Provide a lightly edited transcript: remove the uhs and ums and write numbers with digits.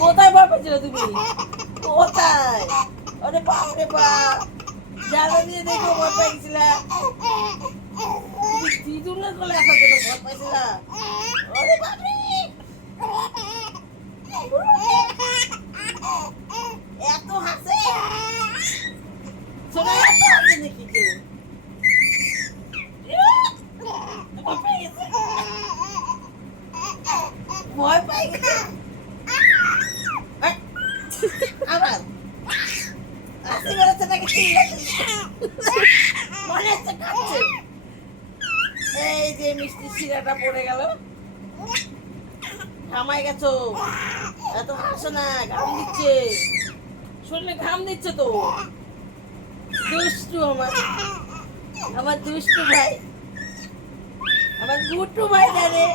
কোথায় ভয় পেয়েছিল তুমি? কোথায়? আরে বাপ রে বাপ, জানা দিয়ে দেখো ভয় পেয়েছিল। তুমি দিদুনের কোলে আসার জন্য ভয় পাইছিল। আরে বাপ রে, এত হাসে, শোনা এত হাসে নাকি কেউ? ভয় পেয়ে গেছে, ভয় পেয়ে গেছে। আবার হাসি বেরোচ্ছে নাকি? মনে হচ্ছে কাঁদছে। এই যে মিষ্টি শিরাটা পড়ে গেল, ঘামাই গেছো, এত হাসো না, ঘাম দিচ্ছে, শরীরে ঘাম দিচ্ছে তো। দুষ্টু আমার, আমার দুষ্টু ভাই, আমার গুট্টু ভাই জানে।